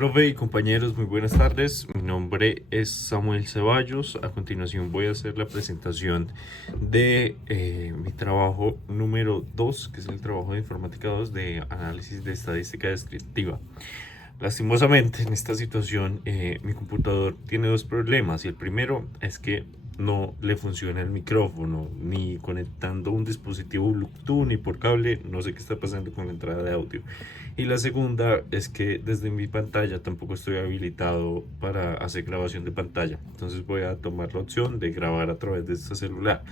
Profe y compañeros, muy buenas tardes. Mi nombre es Samuel Ceballos. A continuación voy a hacer la presentación de mi trabajo número 2, que es el trabajo de informática 2 de análisis de estadística descriptiva. Lastimosamente, en esta situación, mi computador tiene dos problemas y el primero es que no le funciona el micrófono, ni conectando un dispositivo Bluetooth ni por cable. No sé qué está pasando con la entrada de audio. Y la segunda es que desde mi pantalla tampoco estoy habilitado para hacer grabación de pantalla. Entonces voy a tomar la opción de grabar a través de este celular.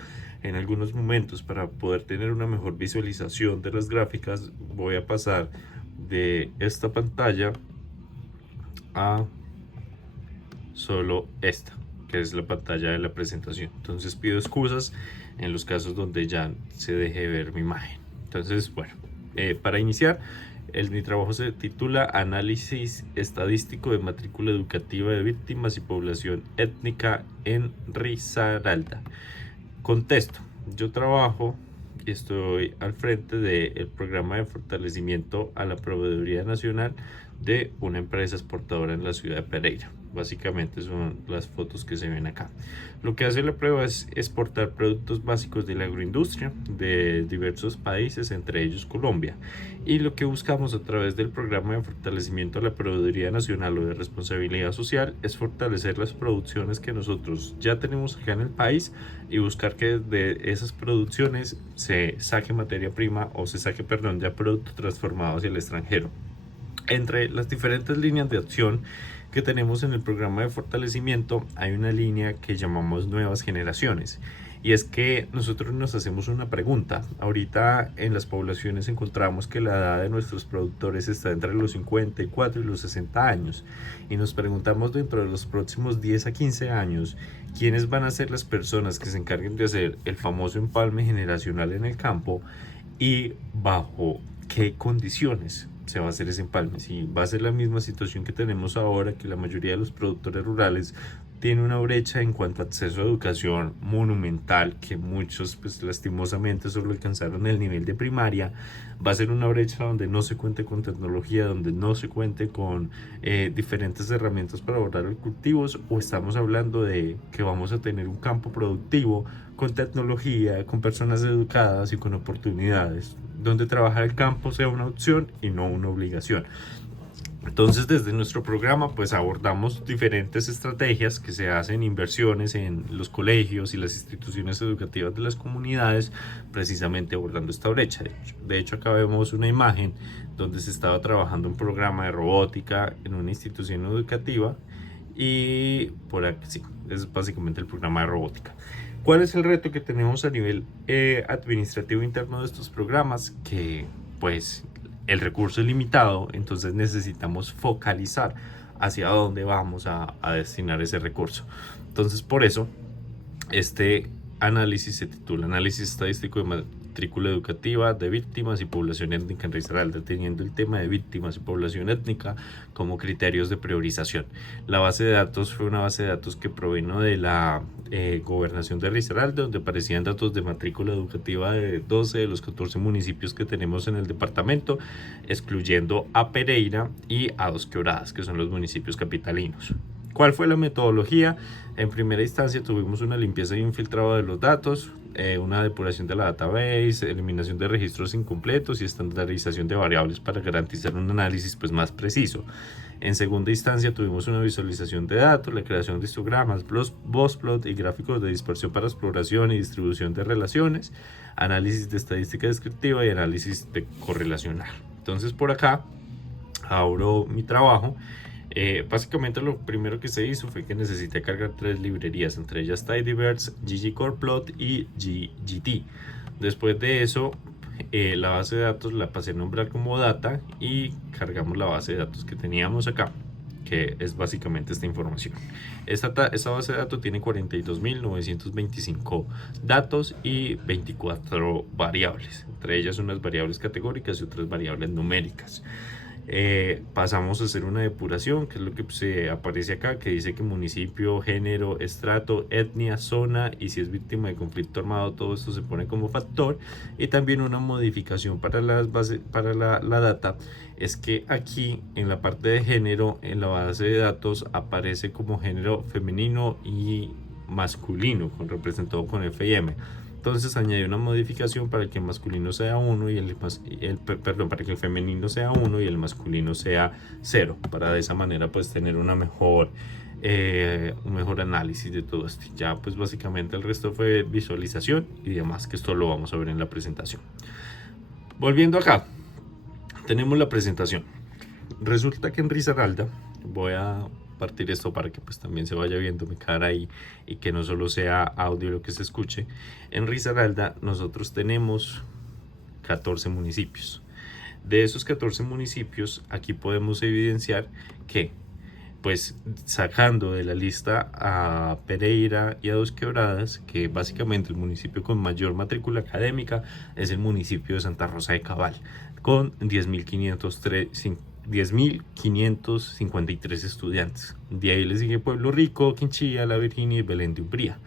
En algunos momentos, para poder tener una mejor visualización de las gráficas, voy a pasar de esta pantalla a solo esta, que es la pantalla de la presentación. Entonces pido excusas en los casos donde ya se deje ver mi imagen. Entonces, bueno, para iniciar, mi trabajo se titula Análisis estadístico de matrícula educativa de víctimas y población étnica en Risaralda. Contexto: yo trabajo y estoy al frente del programa de fortalecimiento a la proveeduría nacional de una empresa exportadora en la ciudad de Pereira. Básicamente son las fotos que se ven acá. Lo que hace la prueba es exportar productos básicos de la agroindustria de diversos países, entre ellos Colombia. Y lo que buscamos a través del programa de fortalecimiento a la proveeduría nacional o de responsabilidad social es fortalecer las producciones que nosotros ya tenemos acá en el país y buscar que de esas producciones se saque materia prima o se saque, perdón, ya productos transformados hacia el extranjero. Entre las diferentes líneas de acción que tenemos en el programa de fortalecimiento hay una línea que llamamos nuevas generaciones, y es que nosotros nos hacemos una pregunta. Ahorita en las poblaciones encontramos que la edad de nuestros productores está entre los 54 y los 60 años y nos preguntamos, dentro de los próximos 10 a 15 años, quiénes van a ser las personas que se encarguen de hacer el famoso empalme generacional en el campo y bajo qué condiciones se va a hacer ese empalme. Si va a ser la misma situación que tenemos ahora, que la mayoría de los productores rurales tiene una brecha en cuanto a acceso a educación monumental, que muchos pues lastimosamente solo alcanzaron el nivel de primaria. Va a ser una brecha donde no se cuente con tecnología, donde no se cuente con diferentes herramientas para abordar los cultivos, o estamos hablando de que vamos a tener un campo productivo con tecnología, con personas educadas y con oportunidades, donde trabajar el campo sea una opción y no una obligación. Entonces, desde nuestro programa pues abordamos diferentes estrategias que se hacen, inversiones en los colegios y las instituciones educativas de las comunidades, precisamente abordando esta brecha. De hecho, acá vemos una imagen donde se estaba trabajando un programa de robótica en una institución educativa, y por aquí sí, es básicamente el programa de robótica. ¿Cuál es el reto que tenemos a nivel administrativo interno de estos programas? Que pues el recurso es limitado, entonces necesitamos focalizar hacia dónde vamos a destinar ese recurso. Entonces, por eso este análisis se titula Análisis estadístico de matrícula educativa de víctimas y población étnica en Risaralda, teniendo el tema de víctimas y población étnica como criterios de priorización. La base de datos fue una base de datos que provino de la gobernación de Risaralda, donde aparecían datos de matrícula educativa de 12 de los 14 municipios que tenemos en el departamento, excluyendo a Pereira y a Dos Quebradas, que son los municipios capitalinos. ¿Cuál fue la metodología? En primera instancia tuvimos una limpieza y un filtrado de los datos, una depuración de la database, eliminación de registros incompletos y estandarización de variables para garantizar un análisis pues más preciso. En segunda instancia tuvimos una visualización de datos, la creación de histogramas, Bossplot y gráficos de dispersión para exploración y distribución de relaciones, análisis de estadística descriptiva y análisis de correlacional. Entonces, por acá abro mi trabajo. Básicamente lo primero que se hizo fue que necesité cargar 3 librerías, entre ellas Tidyverse, ggcoreplot y ggt. Después de eso, la base de datos la pasé a nombrar como data y cargamos la base de datos que teníamos acá, que es básicamente esta información. Esta base de datos tiene 42.925 datos y 24 variables, entre ellas unas variables categóricas y otras variables numéricas. Pasamos a hacer una depuración, que es lo que se aparece acá, que dice que municipio, género, estrato, etnia, zona, y si es víctima de conflicto armado, todo esto se pone como factor. Y también una modificación para las bases, para la data, es que aquí en la parte de género, en la base de datos, aparece como género femenino y masculino, representado con F y M. Entonces añadí una modificación para que el masculino sea 1 y perdón, para que el femenino sea 1 y el masculino sea 0, para de esa manera pues tener una un mejor análisis de todo esto. Ya pues básicamente el resto fue visualización y demás, que esto lo vamos a ver en la presentación. Volviendo acá, tenemos la presentación. Resulta que en Risaralda, voy a partir esto para que pues también se vaya viendo mi cara ahí y que no solo sea audio lo que se escuche. En Risaralda nosotros tenemos 14 municipios. De esos 14 municipios, aquí podemos evidenciar que pues sacando de la lista a Pereira y a Dos Quebradas, que básicamente el municipio con mayor matrícula académica es el municipio de Santa Rosa de Cabal, con 10.553 estudiantes. De ahí le sigue Pueblo Rico, Quinchía, La Virginia y Belén de Umbría.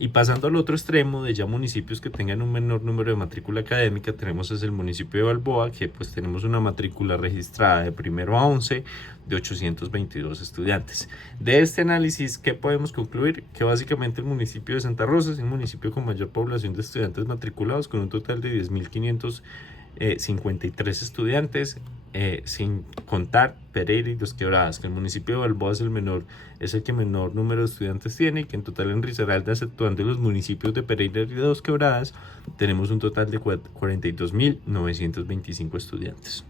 Y pasando al otro extremo de ya municipios que tengan un menor número de matrícula académica, tenemos es el municipio de Balboa, que pues tenemos una matrícula registrada de 1 a 11 de 822 estudiantes. De este análisis, ¿qué podemos concluir? Que básicamente el municipio de Santa Rosa es el municipio con mayor población de estudiantes matriculados, con un total de 10.553 estudiantes, sin contar Pereira y Dos Quebradas, que el municipio de Balboa es el que menor número de estudiantes tiene, y que en total en Risaralda, exceptuando los municipios de Pereira y Dos Quebradas, tenemos un total de 42.925 estudiantes.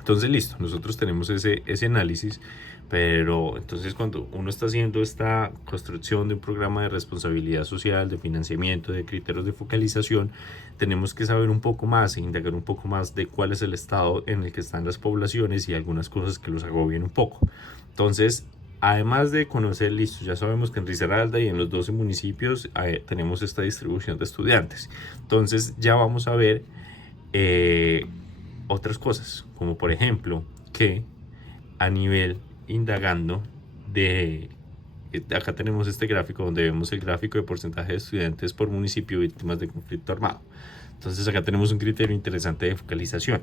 Entonces listo, nosotros tenemos ese análisis, pero entonces cuando uno está haciendo esta construcción de un programa de responsabilidad social, de financiamiento, de criterios de focalización, tenemos que saber un poco más e indagar un poco más de cuál es el estado en el que están las poblaciones y algunas cosas que los agobien un poco. Entonces, además de conocer, listo, ya sabemos que en Risaralda y en los 12 municipios tenemos esta distribución de estudiantes. Entonces ya vamos a ver otras cosas, como por ejemplo que a nivel indagando acá tenemos este gráfico donde vemos el gráfico de porcentaje de estudiantes por municipio víctimas de conflicto armado. Entonces acá tenemos un criterio interesante de focalización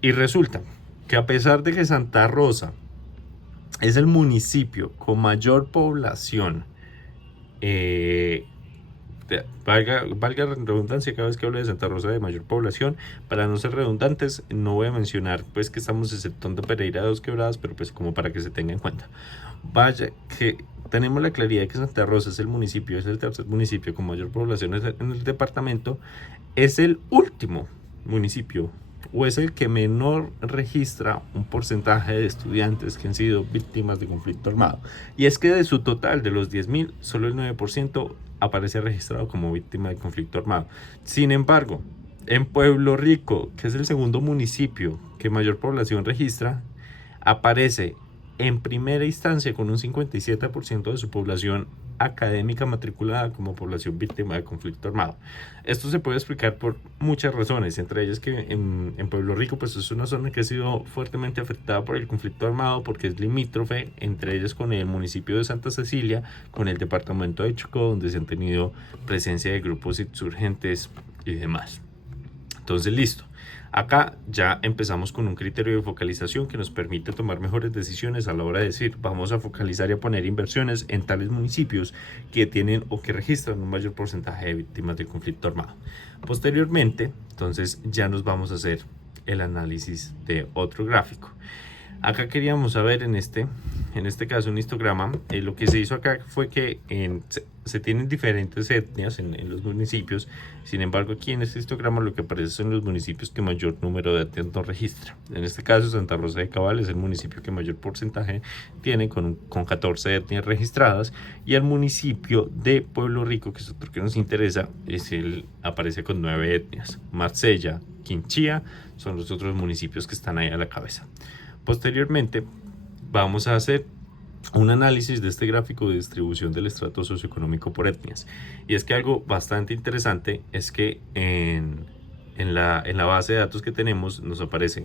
y resulta que a pesar de que Santa Rosa es el municipio con mayor población, valga la redundancia, cada vez que hablo de Santa Rosa de mayor población, para no ser redundantes, no voy a mencionar pues que estamos exceptuando Pereira de Dos Quebradas, pero pues como para que se tenga en cuenta. Vaya que tenemos la claridad de que Santa Rosa es el tercer municipio con mayor población en el departamento, es el último municipio o es el que menor registra un porcentaje de estudiantes que han sido víctimas de conflicto armado. Y es que de su total de los 10.000, solo el 9% aparece registrado como víctima de conflicto armado. Sin embargo, en Pueblo Rico, que es el segundo municipio que mayor población registra, aparece en primera instancia con un 57% de su población académica matriculada como población víctima de conflicto armado. Esto se puede explicar por muchas razones, entre ellas que en Pueblo Rico pues es una zona que ha sido fuertemente afectada por el conflicto armado porque es limítrofe, entre ellas con el municipio de Santa Cecilia, con el departamento de Chocó, donde se han tenido presencia de grupos insurgentes y demás. Entonces listo. Acá ya empezamos con un criterio de focalización que nos permite tomar mejores decisiones a la hora de decir vamos a focalizar y a poner inversiones en tales municipios que tienen o que registran un mayor porcentaje de víctimas de conflicto armado. Posteriormente, entonces ya nos vamos a hacer el análisis de otro gráfico. Acá queríamos saber en este caso un histograma, lo que se hizo acá fue que se tienen diferentes etnias en los municipios. Sin embargo, aquí en este histograma lo que aparece son los municipios que mayor número de etnias no registra. En este caso, Santa Rosa de Cabal es el municipio que mayor porcentaje tiene, con 14 etnias registradas, y el municipio de Pueblo Rico, que es otro que nos interesa, aparece con 9 etnias. Marsella, Quinchía son los otros municipios que están ahí a la cabeza. Posteriormente vamos a hacer un análisis de este gráfico de distribución del estrato socioeconómico por etnias. Y es que algo bastante interesante es que en en la base de datos que tenemos nos aparece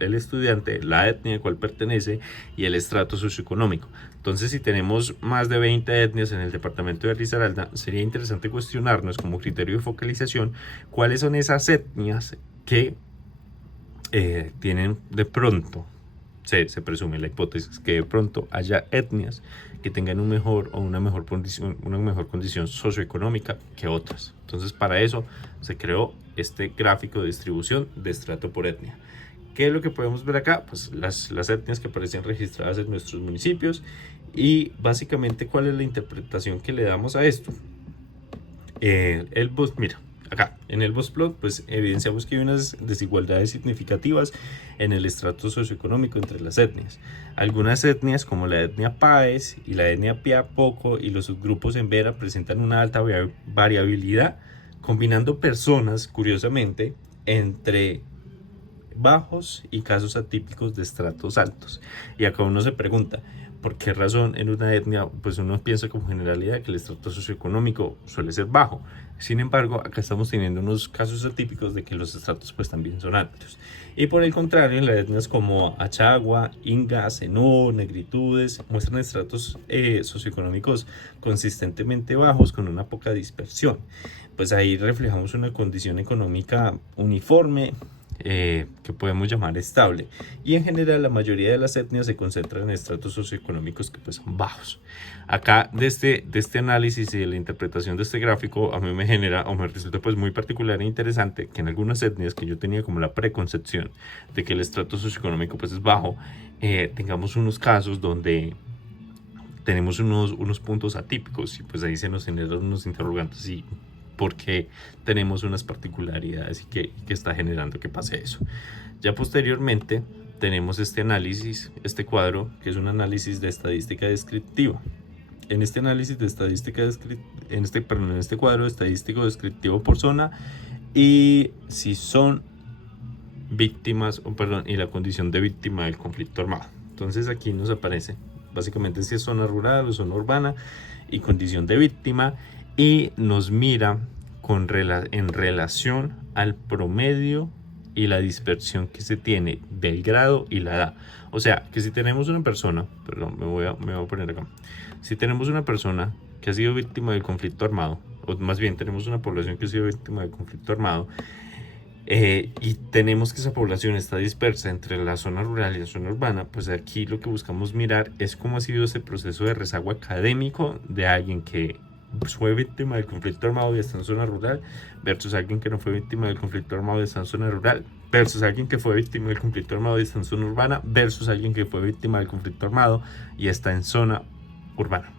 el estudiante, la etnia a cual pertenece y el estrato socioeconómico. Entonces, si tenemos más de 20 etnias en el departamento de Risaralda, sería interesante cuestionarnos como criterio de focalización cuáles son esas etnias que tienen de pronto, se presume la hipótesis que de pronto haya etnias que tengan un mejor o una mejor condición socioeconómica que otras. Entonces, para eso se creó este gráfico de distribución de estrato por etnia. ¿Qué es lo que podemos ver acá? Pues las etnias que aparecen registradas en nuestros municipios, y básicamente cuál es la interpretación que le damos a esto. Mira, acá en el Bosplot pues evidenciamos que hay unas desigualdades significativas en el estrato socioeconómico entre las etnias. Algunas etnias como la etnia Páez y la etnia Piapoco y los subgrupos en Vera presentan una alta variabilidad, combinando personas, curiosamente, entre bajos y casos atípicos de estratos altos. Y acá uno se pregunta, ¿por qué razón en una etnia pues uno piensa como generalidad que el estrato socioeconómico suele ser bajo? Sin embargo, acá estamos teniendo unos casos atípicos de que los estratos pues también son altos. Y por el contrario, en las etnias como Achagua, Inga, Zenú, Negritudes muestran estratos socioeconómicos consistentemente bajos con una poca dispersión. Pues ahí reflejamos una condición económica uniforme, que podemos llamar estable, y en general la mayoría de las etnias se concentran en estratos socioeconómicos que pues son bajos. Acá de este análisis y de la interpretación de este gráfico a mí me genera o me resulta pues muy particular e interesante que en algunas etnias que yo tenía como la preconcepción de que el estrato socioeconómico pues es bajo, tengamos unos casos donde tenemos unos puntos atípicos, y pues ahí se nos generan unos interrogantes y por qué tenemos unas particularidades y qué está generando que pase eso. Ya posteriormente tenemos este análisis, este cuadro, que es un análisis de estadística descriptiva. En este análisis de estadística en este cuadro estadístico descriptivo por zona, y si son víctimas, y la condición de víctima del conflicto armado. Entonces aquí nos aparece básicamente si es zona rural o zona urbana y condición de víctima, y nos mira en relación al promedio y la dispersión que se tiene del grado y la edad. O sea, que si tenemos una persona, perdón, me voy a poner acá. Si tenemos una persona que ha sido víctima del conflicto armado, o más bien tenemos una población que ha sido víctima del conflicto armado, y tenemos que esa población está dispersa entre la zona rural y la zona urbana, pues aquí lo que buscamos mirar es cómo ha sido ese proceso de rezago académico de alguien que fue víctima del conflicto armado y está en zona rural versus alguien que no fue víctima del conflicto armado y está en zona rural, versus alguien que fue víctima del conflicto armado y está en zona urbana, versus alguien que fue víctima del conflicto armado y está en zona urbana.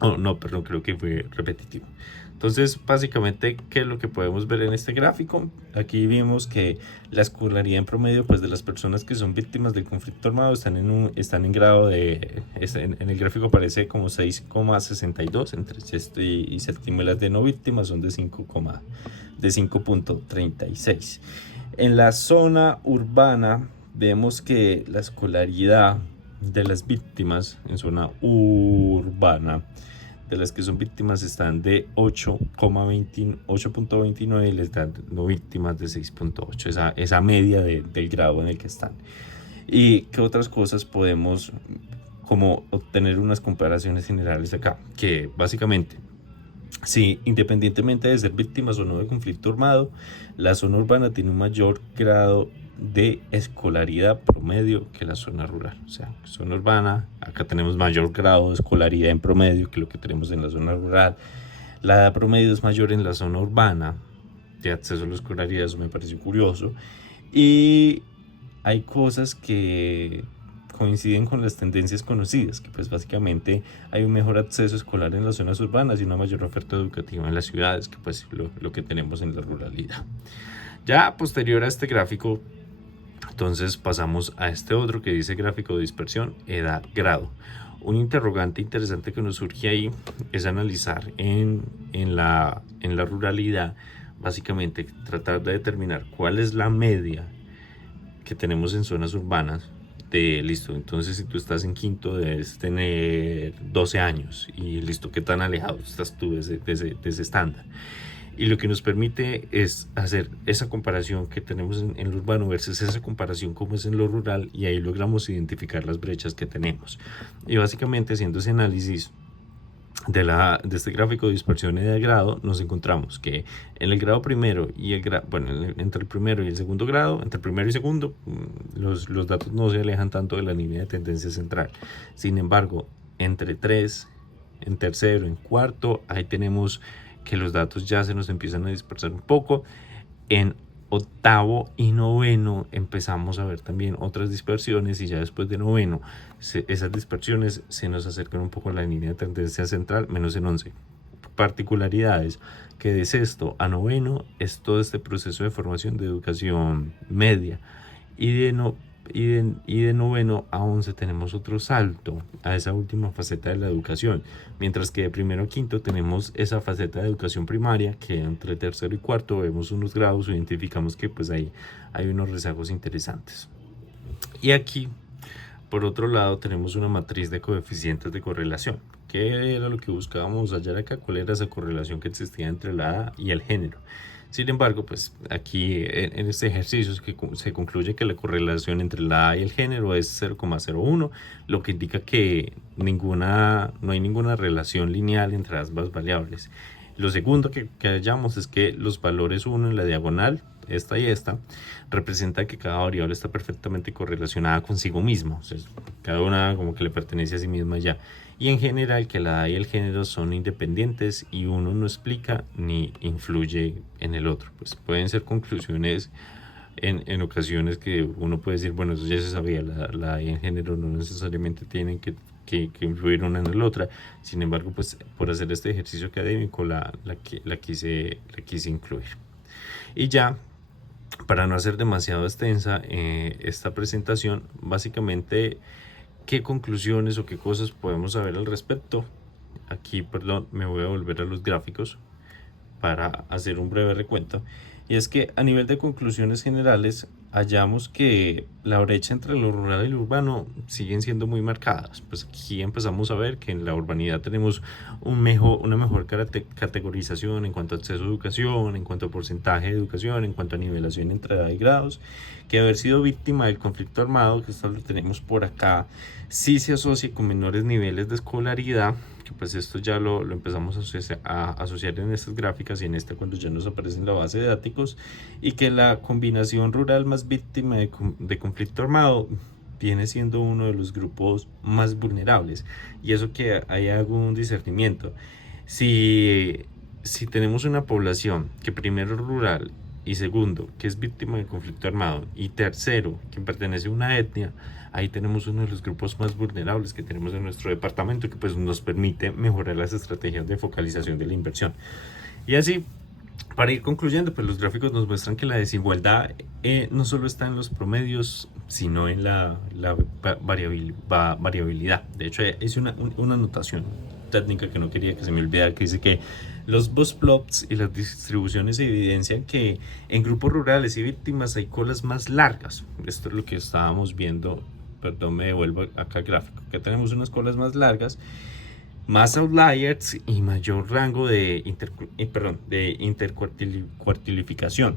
Oh, no, perdón, creo que fue repetitivo. Entonces, básicamente, ¿qué es lo que podemos ver en este gráfico? Aquí vimos que la escolaridad en promedio pues, de las personas que son víctimas del conflicto armado están en grado de... En el gráfico aparece como 6,62 entre sexto y séptimo, y las de no víctimas son de 5,36. En la zona urbana vemos que la escolaridad de las víctimas en zona urbana, de las que son víctimas, están de 8,29 y les dan no víctimas de 6,8, esa media del grado en el que están. Y qué otras cosas podemos como obtener unas comparaciones generales acá, que básicamente, si independientemente de ser víctimas o no de conflicto armado, la zona urbana tiene un mayor grado de escolaridad promedio que la zona rural. O sea, zona urbana, acá tenemos mayor grado de escolaridad en promedio que lo que tenemos en la zona rural. La edad promedio es mayor en la zona urbana de acceso a la escolaridad, eso me pareció curioso. Y hay cosas que coinciden con las tendencias conocidas, que pues básicamente hay un mejor acceso escolar en las zonas urbanas y una mayor oferta educativa en las ciudades, que pues lo que tenemos en la ruralidad. Ya posterior a este gráfico, entonces pasamos a este otro que dice gráfico de dispersión, edad, grado. Un interrogante interesante que nos surge ahí es analizar en la ruralidad, básicamente tratar de determinar cuál es la media que tenemos en zonas urbanas de, listo, entonces si tú estás en quinto debes tener 12 años y listo, ¿qué tan alejado estás tú de ese estándar? y lo que nos permite es hacer esa comparación que tenemos en lo urbano versus esa comparación como es en lo rural, y ahí logramos identificar las brechas que tenemos. Y básicamente haciendo ese análisis de este gráfico de dispersión y de grado, nos encontramos que en el grado primero y entre el primero y el segundo grado, entre el primero y segundo, los datos no se alejan tanto de la línea de tendencia central. Sin embargo, entre 3, en tercero, en cuarto, ahí tenemos que los datos ya se nos empiezan a dispersar un poco. En octavo y noveno empezamos a ver también otras dispersiones, y ya después de noveno esas dispersiones se nos acercan un poco a la línea de tendencia central, menos en 11. Particularidades: que de sexto a noveno es todo este proceso de formación de educación media, y de noveno a 11 tenemos otro salto a esa última faceta de la educación, mientras que de primero a quinto tenemos esa faceta de educación primaria, que entre tercero y cuarto vemos unos grados o identificamos que pues ahí hay unos rezagos interesantes. Y aquí, por otro lado, tenemos una matriz de coeficientes de correlación. ¿Qué era lo que buscábamos hallar acá? ¿Cuál era esa correlación que existía entre la edad y el género? Sin embargo, pues aquí en este ejercicio se concluye que la correlación entre la edad y el género es 0,01, lo que indica que no hay ninguna relación lineal entre ambas variables. Lo segundo que hallamos es que los valores 1 en la diagonal, esta y esta, representa que cada variable está perfectamente correlacionada consigo misma, o sea, cada una como que le pertenece a sí misma ya. Y en general que la edad y el género son independientes y uno no explica ni influye en el otro. Pues pueden ser conclusiones en ocasiones que uno puede decir, bueno, eso ya se sabía, la edad y el género no necesariamente tienen que influir una en la otra. Sin embargo, pues por hacer este ejercicio académico la quise incluir. Y ya, para no hacer demasiado extensa esta presentación, básicamente, ¿qué conclusiones o qué cosas podemos saber al respecto? Aquí, perdón, me voy a volver a los gráficos para hacer un breve recuento. Y es que a nivel de conclusiones generales, hallamos que la brecha entre lo rural y lo urbano siguen siendo muy marcadas. Pues aquí empezamos a ver que en la urbanidad tenemos una mejor categorización en cuanto a acceso a educación, en cuanto a porcentaje de educación, en cuanto a nivelación entre edad y grados, que haber sido víctima del conflicto armado, que esto lo tenemos por acá, sí se asocia con menores niveles de escolaridad, que pues esto ya lo empezamos a asociar en estas gráficas y en esta cuando ya nos aparece en la base de datos, y que la combinación rural más víctima de conflicto armado viene siendo uno de los grupos más vulnerables. Y eso que ahí hago un discernimiento. Si tenemos una población que primero es rural, y segundo, que es víctima del conflicto armado, y tercero, que pertenece a una etnia, ahí tenemos uno de los grupos más vulnerables que tenemos en nuestro departamento, que pues nos permite mejorar las estrategias de focalización de la inversión. Y así, para ir concluyendo, pues los gráficos nos muestran que la desigualdad no solo está en los promedios, sino en la variabilidad. De hecho, hice una anotación técnica que no quería que se me olvidara, que dice que los box plots y las distribuciones evidencian que en grupos rurales y víctimas hay colas más largas. Esto es lo que estábamos viendo. Perdón, me devuelvo acá al gráfico, que tenemos unas colas más largas, más outliers y mayor rango de intercuartilificación.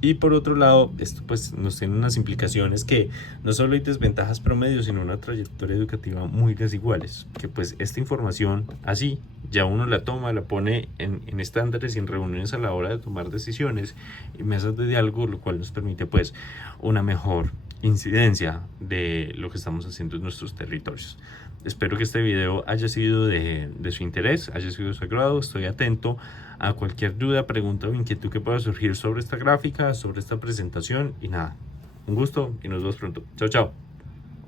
Y por otro lado, esto pues nos tiene unas implicaciones que no solo hay desventajas promedio, sino una trayectoria educativa muy desiguales, que pues esta información así ya uno la toma, la pone en estándares y en reuniones a la hora de tomar decisiones y mesas de diálogo, lo cual nos permite pues una mejor incidencia de lo que estamos haciendo en nuestros territorios. Espero que este video haya sido de su interés, haya sido de su agrado. Estoy atento a cualquier duda, pregunta o inquietud que pueda surgir sobre esta gráfica, sobre esta presentación. Y nada, un gusto y nos vemos pronto. Chao, chao.